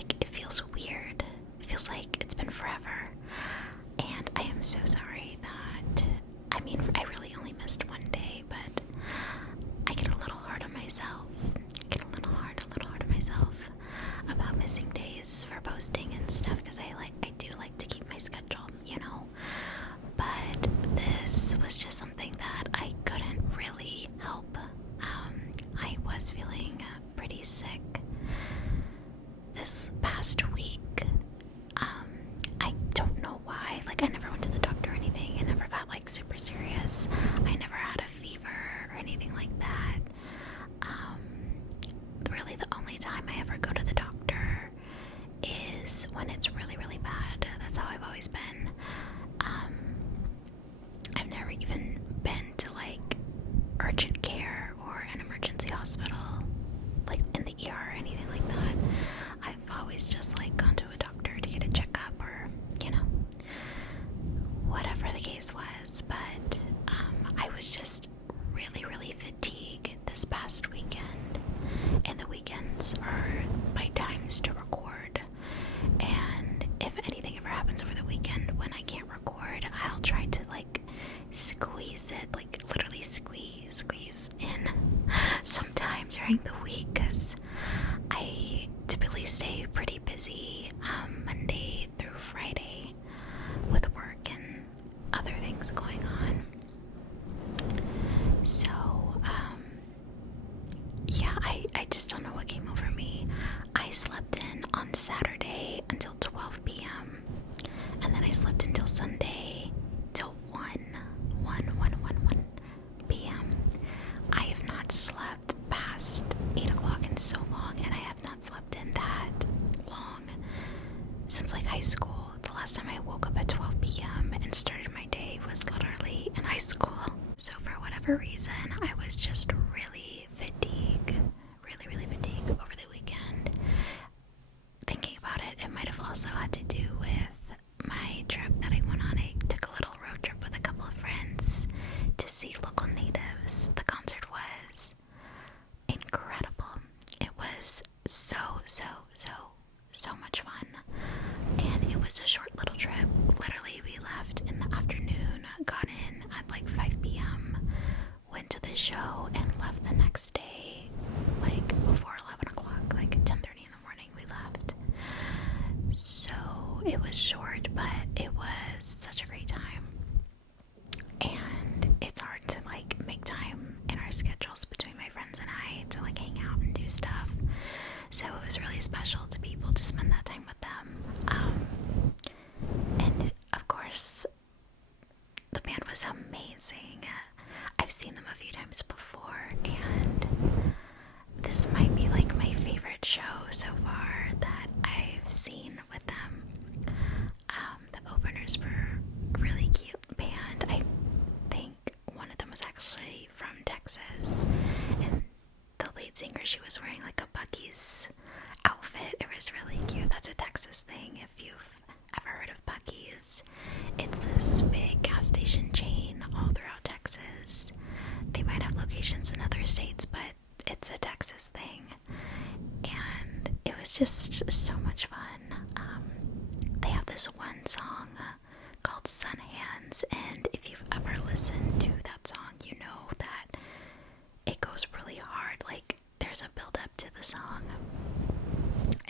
like, it feels weird. It feels like it's been forever. And I am so sorry that, I mean, I really only missed one day, but I get a little hard on myself. I get a little hard on myself about missing days for posting and stuff, because I do like to keep my schedule, you know. But this was just something that I couldn't really help. I was feeling pretty sick this past week. I don't know why. Like, I never went to the doctor or anything. I never got like super serious. I never had a fever or anything like that. Really, the only time I ever go to the doctor is when it's really, really bad. That's how I've always been. I've never even been to like urgent care or an emergency hospital, like in the ER or anything like that. I've always just like gone to a doctor to get a checkup, or, you know, whatever the case was. But I was just really, really fatigued this past weekend, and the weekends are my times to record. And if anything ever happens over the weekend when I can't record, I'll try to like squeeze it, like literally squeeze in sometime during the week, because I typically stay pretty busy Monday through Friday with work and other things going on. So yeah, I just don't know what came over me. I slept in on Saturday until 12 p.m. and then I slept until Sunday till 1 p.m. I have not slept past 8 o'clock in so long, and I have not slept in that long since like high school. The last time I woke up at 12 p.m. and started my day was literally in high school. So for whatever reason, I was just really fatigued over the weekend. Thinking about it, it might have also had to do with my trip that I went on. I took a little road trip with a couple of friends to see local natives. The concert was incredible. It was so much fun. And it was a short little trip. Literally, we left in the afternoon, got in at like 5 p.m., went to the show, and left the next day, like before 11 o'clock, like 10:30 in the morning we left. So it was short, but it was such a great time. And it's hard to like make time in our schedules between my friends and I to like hang out and do stuff. So it was really special to be able to spend that time with them. And of course, the band was amazing. I've seen them a few times before, and this might be like my favorite show so far that I've seen with them. The openers were a really cute band. I think one of them was actually from Texas, and the lead singer, she was wearing like a Buc-ee's outfit. It was really cute. That's a Texas thing. If you've ever heard of Buc-ee's, it's this big gas station chain all throughout Texas. They might have locations in other states, but it's a Texas thing. And it was just so much fun. They have this one song called Sun Hands, and if you've ever listened to that song, you know that it goes really hard. Like, there's a build up to the song,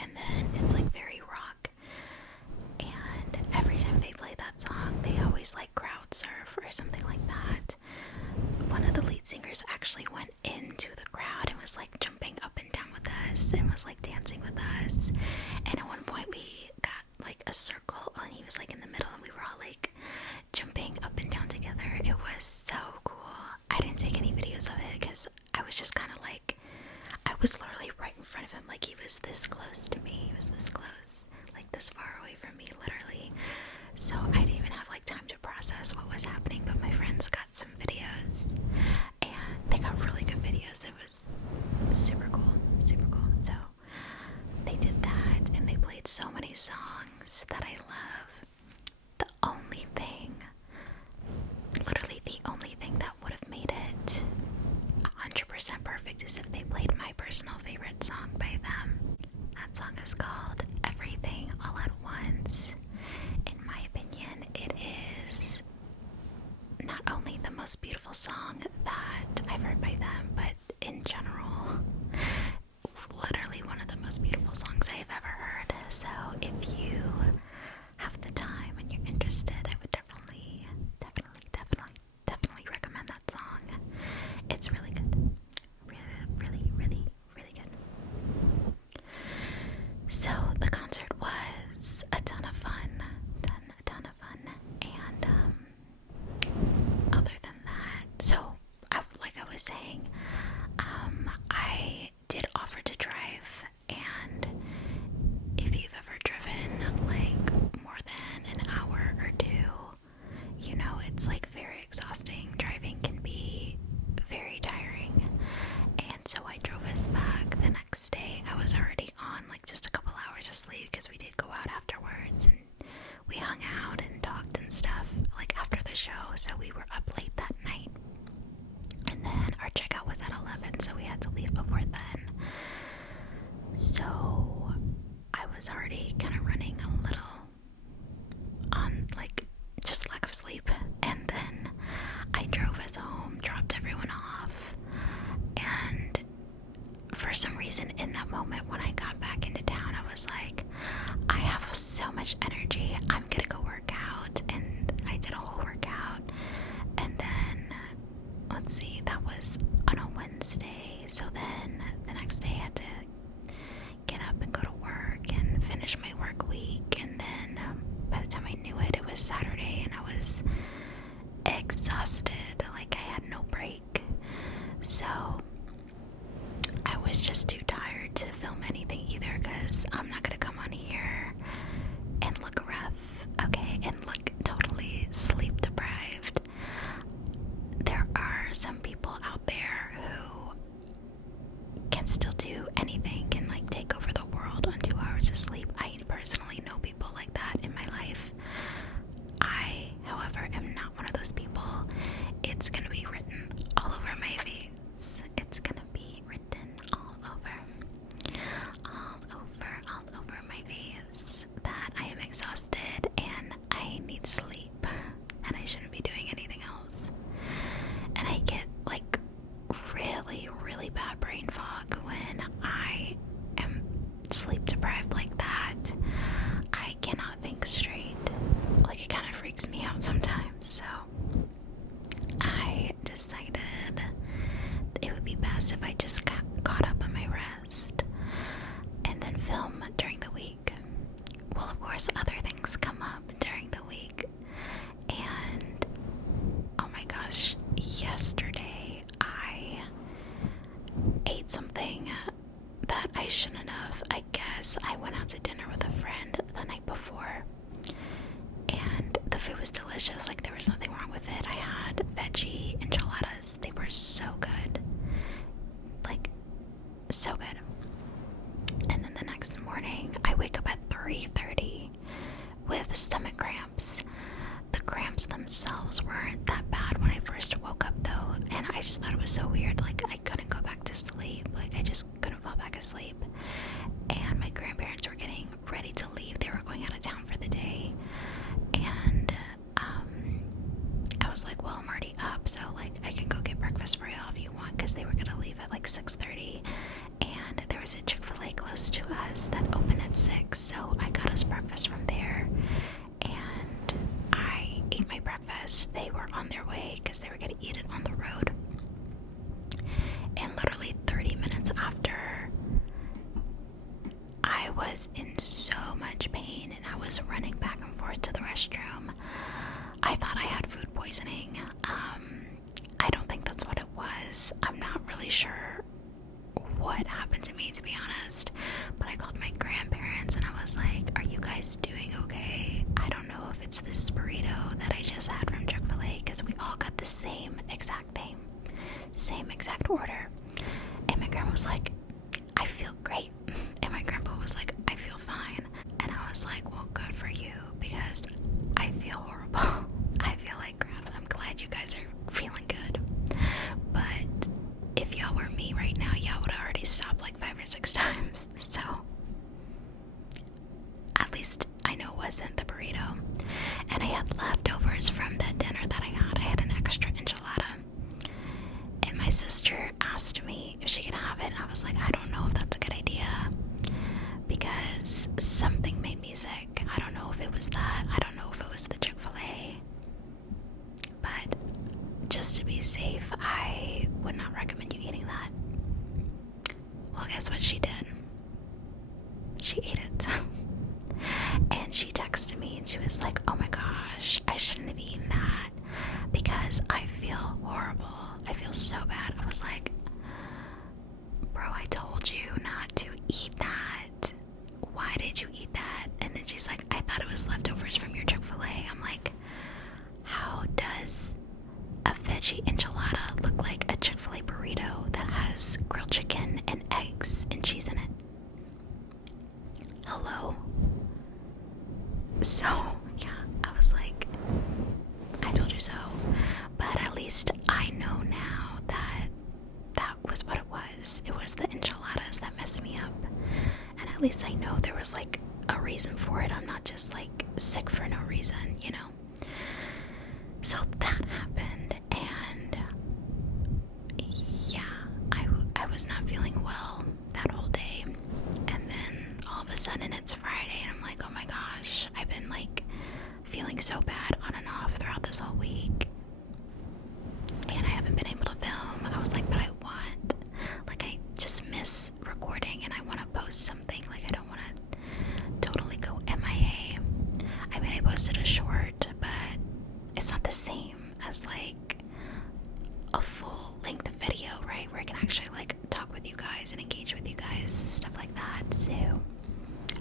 and then it's like very rock. And every time they play that song, they always like crowd surf or something like that. One of the lead singers actually went into the crowd and was like jumping up and down with us and was like dancing with us. And at one point we got like a circle, and he was like in the middle, and we were all like jumping up and down together. It was so cool. I didn't take any videos of it because I was just kind of like, I was literally right in front of him. Like, he was this close to me. He was this close, like this far away from me, literally. So I didn't even have like time to process what was happening, but my friends got some videos, and they got really good videos. It was super cool. So they did that, and they played so many songs that I love. The only thing, literally the only thing that would have made it 100% perfect is if they played my personal favorite song by them. That song is called song that I've heard by them, but in general, literally one of the most beautiful songs I have ever heard. So if you have the time and you're interested, I would definitely recommend that song. It's really good. Really good. So the concert was a ton of fun. And other than that, so like I was saying, I did offer to drive, and if you've ever driven like more than an hour or two, you know it's like very exhausting. Driving can be very tiring. And so I drove us back the next day. I was already on like just a couple hours of sleep because we did go out afterwards and we hung out and talked and stuff like after the show, so we were up late that night. And then our checkout was at 11, so we had to leave before then. So I was already kind of running a little on like just lack of sleep. And then I drove us home, dropped everyone off, and for some reason in that moment when I got back into town, I was like, I have so much energy, I'm gonna go work out. And I did a whole workout, and then let's see, that was on a Wednesday. So then the next day I had to get up and go to work and finish my work week. And then by the time I knew it, it was Saturday and I was exhausted. Like I had no break. So I was just too tired to film anything either, because I'm not gonna come on here and look rough, okay, and look totally sleep deprived. There are some people out there who can still do anything, can like take over the world on 2 hours of sleep. I personally know people like that in my life. I, however, am not one of those people. It's gonna be written all over my face. It's gonna be written all over my face that I am exhausted and I need sleep and I shouldn't be doing anything else. And I get like really bad brain fog when I am sleep deprived like that. I cannot think straight. Like it kind of freaks me out sometimes. So I decided it would be best if I just got caught up on my rest and then film during the week. Well, of course, other things come up during the week. And oh my gosh, yesterday I ate something that I shouldn't have. I guess I went out to dinner with a friend the night before, and the food was delicious. Like there was nothing wrong with it. I had veggie enchiladas. They were so good. Like so good. And then the next morning I wake up at 3:30 with stomach cramps. The cramps themselves weren't that bad when I first woke up though, and I just thought it was so weird. Like I couldn't go back to sleep. Like I just couldn't fall back asleep. And my grandparents were getting ready to leave. They were going out of town for the day. And I was like, well, I'm already up, so like I can go get breakfast for y'all if you want, because they were gonna leave at like 6:30, and there was a Chick-fil-A close to us that opened at 6, so I got us breakfast from there. And I ate my breakfast. They were on their way because they were gonna eat it on the road. And literally 30 minutes after, I was in so much pain and I was running back and forth to the restroom. I thought I had food poisoning. I don't think that's what it was. I'm not really sure what happened to me, to be honest. But I called my grandparents and I was like, are you guys doing okay? I don't know if it's this burrito that I just had from Chick-fil-A, because we all got the same exact thing. Same exact order. And my grandma was like, I feel great. And my grandpa was like, I feel fine. And I was like, well, good for you, because I feel horrible. I feel like crap. I'm glad you guys are feeling good. But if y'all were me right now, y'all would have already stopped like 5 or 6 times. So at least I know it wasn't the burrito. And I had leftovers from that dinner that I had. I had an extra enchilada. sister asked me if she could have it, and I was like, I don't know if that's a good idea because something made me sick. I don't know if it was that. I don't know if it was the Chick-fil-A. But just to be safe, I would not recommend you eating that. Well, guess what she did? She ate it. And she texted me and she was like, oh my gosh, I shouldn't have eaten that because I feel horrible. I feel so bad. I was like, bro, I told you not to eat that. Why did you eat that? And then she's like, I thought it was leftovers from your Chick-fil-A. I'm like, how does a veggie enchilada look like a Chick-fil-A burrito that has grilled chicken and eggs and cheese in it? Hello? So, yeah, I was like, I told you so. But at least I know now that that was what it was. It was the enchiladas that messed me up. And at least I know there was like a reason for it. I'm not just like sick for no reason, you know? So that happened, and yeah, I was not feeling well that whole day. And then all of a sudden it's Friday, and I'm like, oh my gosh, I've been like feeling so bad on and off throughout this whole week, and I haven't been able to film. I was like, but I just miss recording, and I want to post something. Like, I don't want to totally go MIA. I mean, I posted a short, but it's not the same as like a full length video, right? Where I can actually like talk with you guys and engage with you guys, stuff like that. So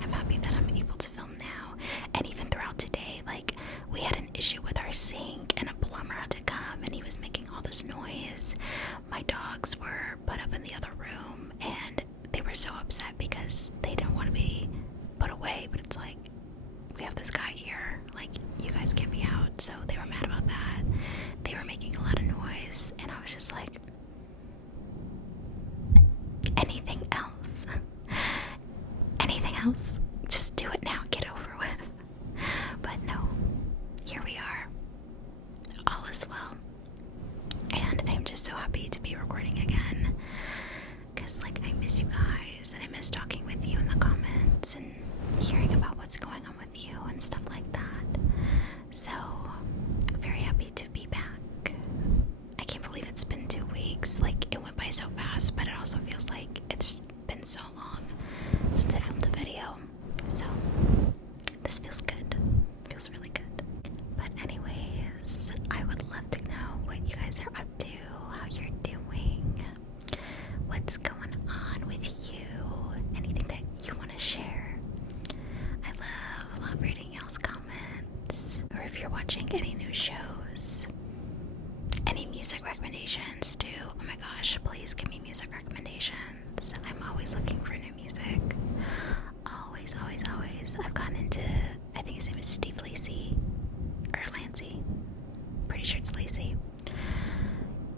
I'm happy that I'm able to film now. And even throughout today, like, we had an issue with our sink and a plumber had to come and he was making all this noise. My dogs were put up in the other room and they were so upset because they didn't want to be put away, but it's like, we have this guy here, like, you guys get me out. So they were mad about that. They were making a lot of noise, and I was just like, anything else? Anything else? Just do it now, get over with. But no, here we are. All is well. And I'm just so happy to be recording again. Because, like, I miss you guys, and I miss talking with you in the comments and hearing about what's going on with you and stuff like that. So, very happy to be back. I can't believe it's been 2 weeks. Like, it went by so fast, but it also feels like it's been so long since I filmed a video. So, this feels good. Feels really good. But anyways, I would love to know what you guys are up to, how you're doing, what's going on with you, anything that you want to share. I love reading y'all's comments, or if you're watching any new shows, any music recommendations too. Oh my gosh, please give me music recommendations. I'm always looking for new music. Always, always, always. I've gotten into, I think his name is Steve Lacy, or Lancey. Pretty sure it's Lacy.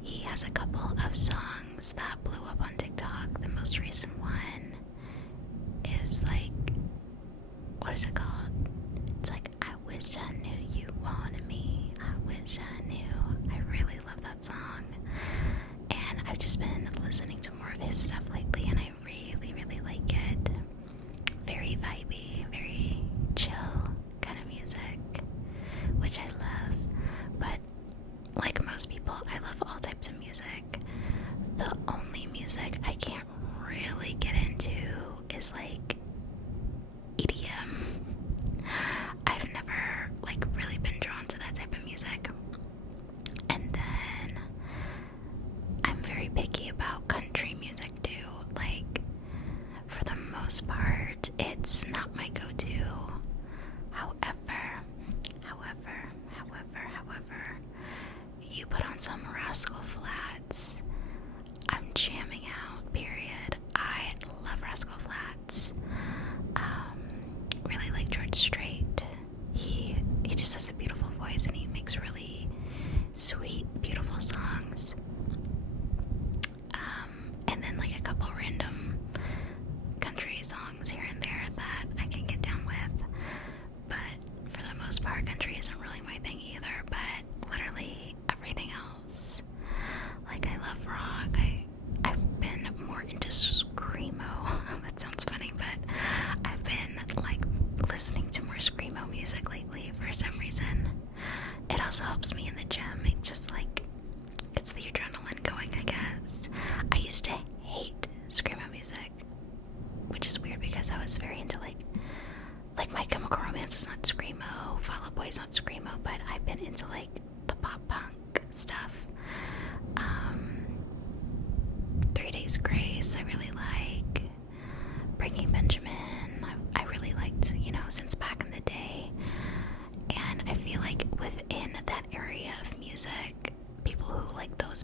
He has a couple of songs that blew up on TikTok. The most recent one is like, what is it called? It's like, I wish I knew you wanted me. I wish I knew. I really love that song. And I've just been listening to more of his stuff lately, and I really, really like it. Very vibey, very chill kind of music, which I love. But like most people, I love all types of music. The only music I can't really get into is like EDM. I've never like really been drawn to that type of music. And then I'm very picky about country music too. Like, for the most part, it's not my go-to. However, you put on some Rascal Flatts, I'm jamming out, period. I love Rascal Flatts. Really like George Strait. He just has a beautiful voice, and he makes really sweet, beautiful songs. And then like a couple random country songs here and there that I can get down with. But for the most part, country isn't really my thing either, but literally everything else. Like, I love rock,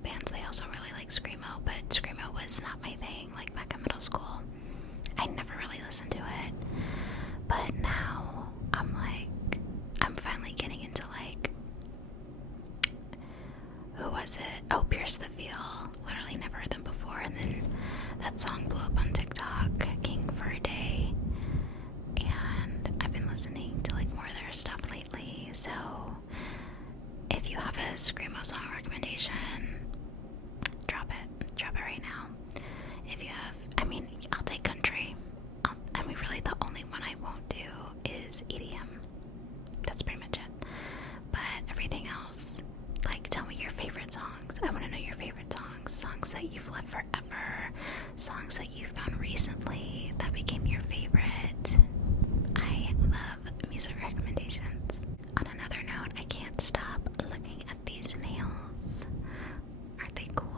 bands, they also really like screamo, but screamo was not my thing, like back in middle school. I never really listened to it. But now, I'm finally getting into like, who was it? Oh, Pierce the Veil. Literally never heard them before, and then that song blew up on TikTok, King for a Day. And I've been listening to like more of their stuff lately, so if you have a screamo song recommendation, drop it right now. If you have, I'll take country. Really the only one I won't do is EDM. That's pretty much it. But everything else, like, tell me your favorite songs. I want to know your favorite songs that you've loved forever, songs that you found recently that became your favorite. I love music recommendations. On another note, I can't stop looking at these nails. Aren't they cool?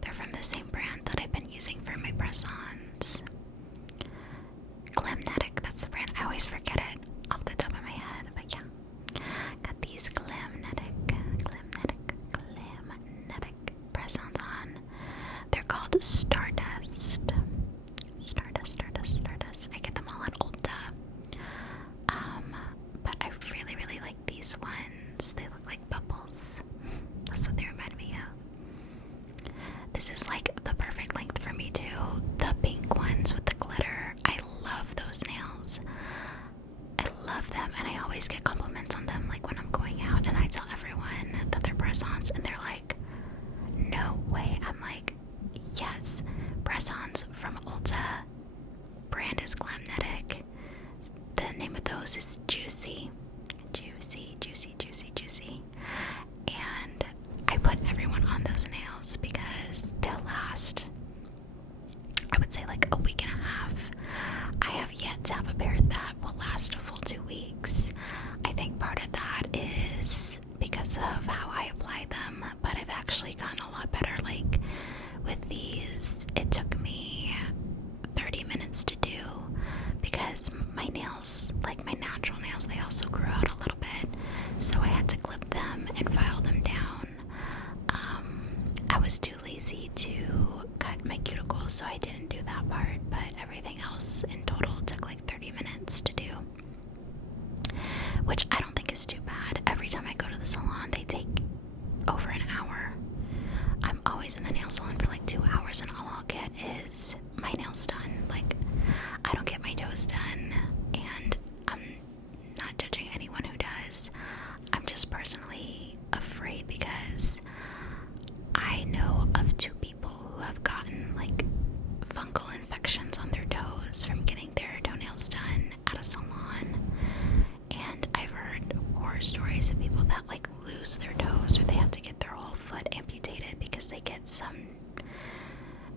They're from the same brand that I've been using for my press-ons. Glamnetic, that's the brand. I always forget it off the top of my head, but yeah. Got these Glamnetic press-ons on. They're called Stardust. Stardust. I get them all at Ulta. But I really like these ones. They look like bubbles. That's what they remind me of. This is like the perfect length for me too. The pink ones with the glitter. I love those nails. I love them, and I always get compliments on them, like when I'm going out and I tell everyone that they're press-ons and they're like, no way. I'm like, yes, press-ons from Ulta. Brand is Glamnetic. The name of those is Juicy. And I put everyone on those nails because they'll last, I would say, like a week and a half. I have yet to have a pair that will last a full 2 weeks. I think part of that is because of how I apply them, but I've actually gotten a lot better. Like with these, it took me 30 minutes to do because my nails, like my natural nails, they also grew out a little bit, so I had to clip them and file them down. I was too lazy to cut my cuticles, so I didn't do that part, but everything else in total took like 30 minutes to do, which I don't think is too bad. Every time I go to the salon, they take over an hour. I'm always in the nail salon for like 2 hours, and all I'll get is my nails done. Like, I don't get my toes done, and I'm not judging anyone who does. I'm just personally afraid because I know of 2 people who have gotten like fungal infections on their toes from getting their toenails done at a salon, and I've heard horror stories of people that like lose their toes or they have to get their whole foot amputated because they get some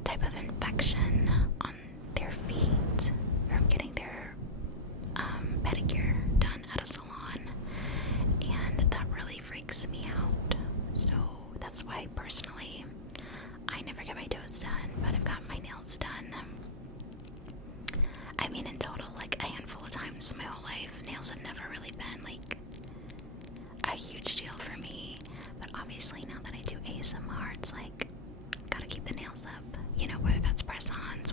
type of infection on their feet from getting their pedicure done at a salon, and that really freaks me out. So that's why personally I never get my toes done, but I've got my nails done. In total, like a handful of times my whole life. Nails have never really been like a huge deal for me, but obviously now that I do ASMR, it's like gotta keep the nails up, whether that's press-ons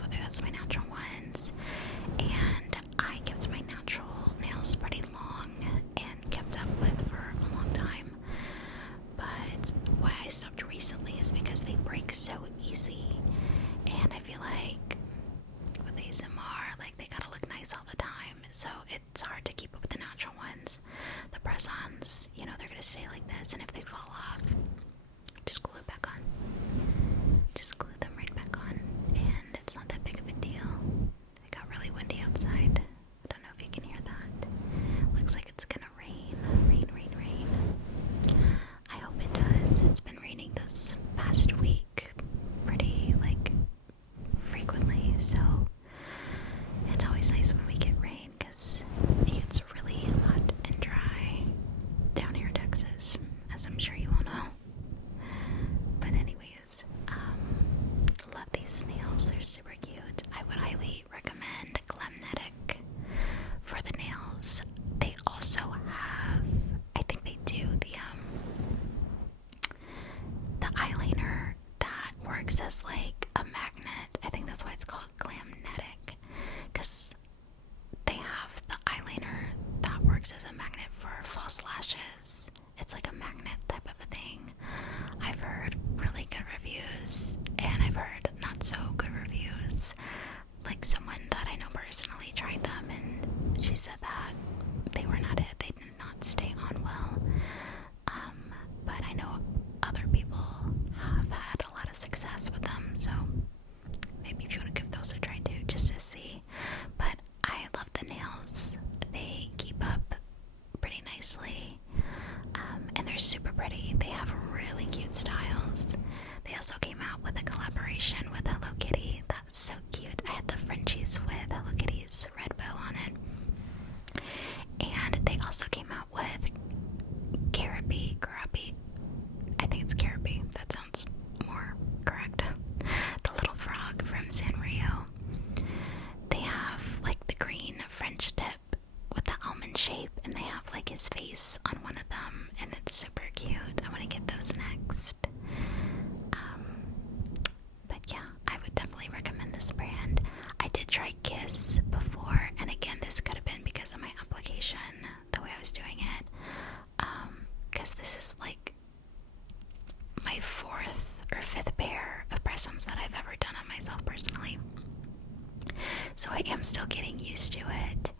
still getting used to it.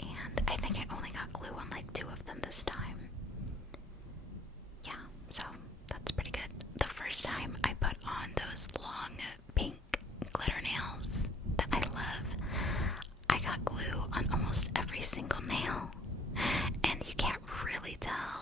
And I think I only got glue on like 2 of them this time. Yeah, so that's pretty good. The first time I put on those long pink glitter nails that I love, I got glue on almost every single nail. And you can't really tell